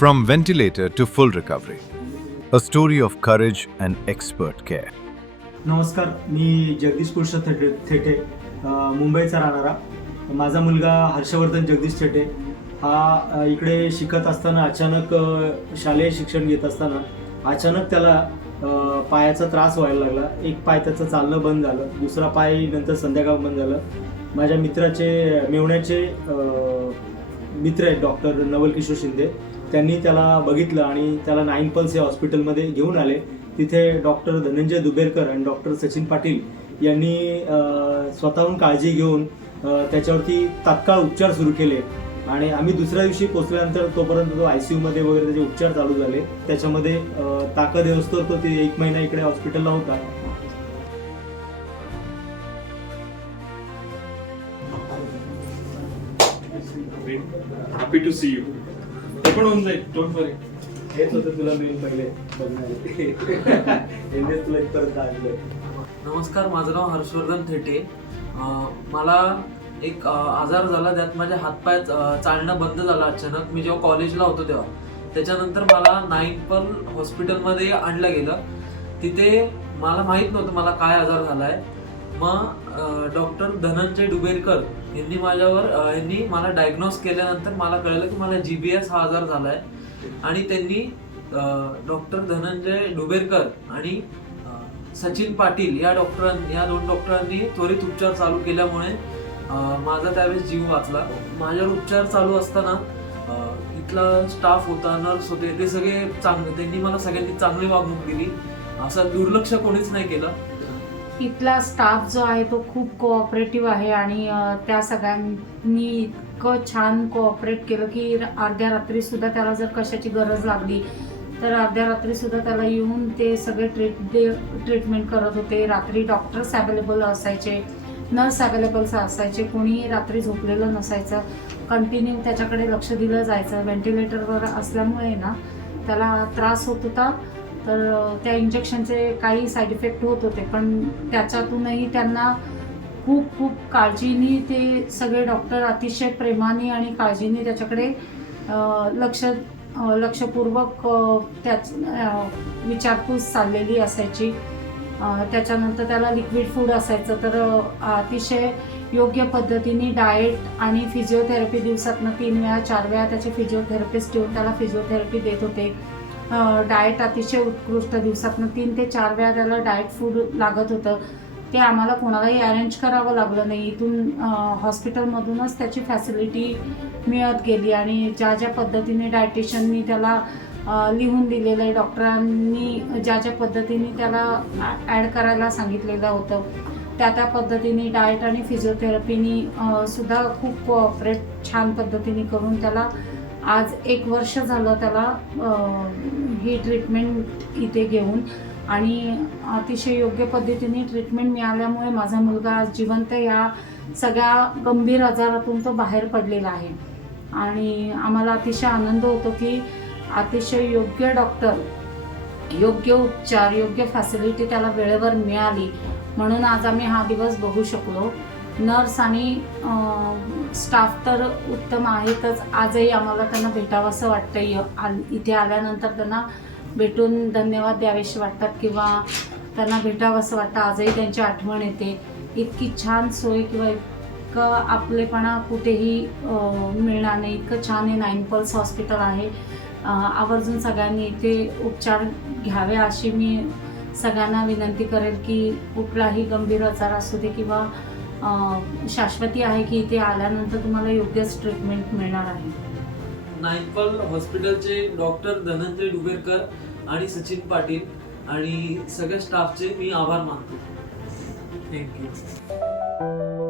From ventilator to full recovery. A story of courage and expert care. नमस्कार, मी जगदीश पुरुष थेटे, मुंबईचा राहणारा. माझा मुलगा हर्षवर्धन जगदीश थेटे हा इकडे शिकत असताना अचानक शालेय शिक्षण घेत असताना अचानक त्याला पायाचा त्रास व्हायला लागला. एक पाय त्याचं चालणं बंद झालं, दुसरा पाय नंतर संध्याकाळ बंद झालं. माझ्या मित्राचे मेवण्याचे मित्र आहेत डॉक्टर नवल किशोर शिंदे, त्यांनी त्याला बघितलं आणि त्याला 9 पल्स या हॉस्पिटलमध्ये घेऊन आले. तिथे डॉक्टर धनंजय दुबेरकर आणि डॉक्टर सचिन पाटील यांनी स्वतःहून काळजी घेऊन त्याच्यावरती तात्काळ उपचार सुरू केले आणि आम्ही दुसऱ्या दिवशी पोचल्यानंतर तोपर्यंत तो ICUमध्ये वगैरे त्याचे उपचार चालू झाले. त्याच्यामध्ये ताकद येऊस्तोवर तो 1 महिना इकडे हॉस्पिटलला होता. Happy to see you. ते पण होऊन जाईल, डोंट वरी. हेच होतं तुला मी पहिले बघणार तुला इथपर्यंत आणलं. नमस्कार, माझं नाव हर्षवर्धन थेटे. मला एक आजार झाला, त्यात माझे हातपाय चालणं बंद झालं अचानक. मी जेव्हा कॉलेजला होतो तेव्हा. त्याच्यानंतर मला 9 पल हॉस्पिटलमध्ये आणलं गेलं. तिथे मला माहीत नव्हतं मला काय आजार झाला आहे. मग डॉक्टर धनंजय दुबेरकर यांनी मला डायग्नोज केल्यानंतर मला कळलं की मला GBS हा आजार झाला आहे. आणि त्यांनी डॉक्टर धनंजय दुबेरकर आणि सचिन पाटील या 2 डॉक्टरांनी त्वरित उपचार चालू केल्यामुळे माझा त्यावेळेस जीव वाचला. माझ्यावर उपचार चालू असताना इथला स्टाफ होता, नर्स होते, ते सगळे चांगले, त्यांनी मला सगळ्यांनी चांगली वागणूक दिली. असं दुर्लक्ष कोणीच नाही केलं. इथला स्टाफ जो आहे तो खूप कोऑपरेटिव्ह आहे आणि त्या सगळ्यांनी इतकं छान कोऑपरेट केलं की अर्ध्या रात्रीसुद्धा त्याला जर कशाची गरज लागली तर अर्ध्या रात्रीसुद्धा त्याला येऊन ते सगळे ट्रीटमेंट करत होते. रात्री डॉक्टर्स अवेलेबल असायचे, नर्स अवेलेबल असायचे, कोणीही रात्री झोपलेलं नसायचं. कंटिन्यू त्याच्याकडे लक्ष दिलं जायचं. व्हेंटिलेटरवर असल्यामुळे ना त्याला त्रास होत होता, तर त्या इंजेक्शनचे काही साईड इफेक्ट होत होते, पण त्याच्यातूनही त्यांना खूप काळजीने ते सगळे डॉक्टर अतिशय प्रेमाने आणि काळजीने त्याच्याकडे लक्षपूर्वक त्याच विचारपूस चाललेली असायची. त्याच्यानंतर त्याला लिक्विड फूड असायचं, तर अतिशय योग्य पद्धतीने डाएट आणि फिजिओथेरपी दिवसातनं 3 वेळा 4 वेळा त्याचे फिजिओथेरपिस्ट येऊन त्याला फिजिओथेरपी देत होते. डाएट अतिशय उत्कृष्ट, दिवसातनं 3 ते 4 वेळा त्याला डाएट फूड लागत होतं. ते आम्हाला कोणालाही अरेंज करावं लागलं नाही. इथून हॉस्पिटलमधूनच त्याची फॅसिलिटी मिळत गेली आणि ज्या पद्धतीने डायटिशियननी त्याला लिहून दिलेलं आहे, डॉक्टरांनी ज्या पद्धतीने त्याला ॲड करायला सांगितलेलं होतं त्या पद्धतीने डाएट आणि फिजिओथेरपीनी सुद्धा खूप कोऑपरेट छान पद्धतीने करून त्याला आज 1 वर्ष झालं त्याला ही ट्रीटमेंट इथे घेऊन, आणि अतिशय योग्य पद्धतीने ट्रीटमेंट मिळाल्यामुळे माझा मुलगा आज जिवंत या सगळ्या गंभीर आजारातून तो बाहेर पडलेला आहे. आणि आम्हाला अतिशय आनंद होतो की अतिशय योग्य डॉक्टर, योग्य उपचार, योग्य फॅसिलिटी त्याला वेळेवर मिळाली, म्हणून आज आम्ही हा दिवस बघू शकलो. नर्स आणि स्टाफ तर उत्तम आहेतच. आजही आम्हाला त्यांना भेटावंसं वाटतं. इथे आल्यानंतर त्यांना भेटून धन्यवाद द्यावेसे वाटतात किंवा त्यांना भेटावंसं वाटतं. आजही त्यांची आठवण येते. इतकी छान सोय किंवा इतकं आपलेपणा कुठेही मिळणार नाही. इतकं छान हे 9 पल्स हॉस्पिटल आहे. आवर्जून सगळ्यांनी इथे उपचार घ्यावे अशी मी सगळ्यांना विनंती करेल की कुठलाही गंभीर आजार असू दे किंवा शाश्वती आहे की इथे आल्यानंतर तुम्हाला योग्यच ट्रीटमेंट मिळणार आहे. 9 पल हॉस्पिटलचे डॉक्टर धनंजय दुबेरकर आणि सचिन पाटील आणि सगळ्या स्टाफचे मी आभार मानतो. थँक्यू.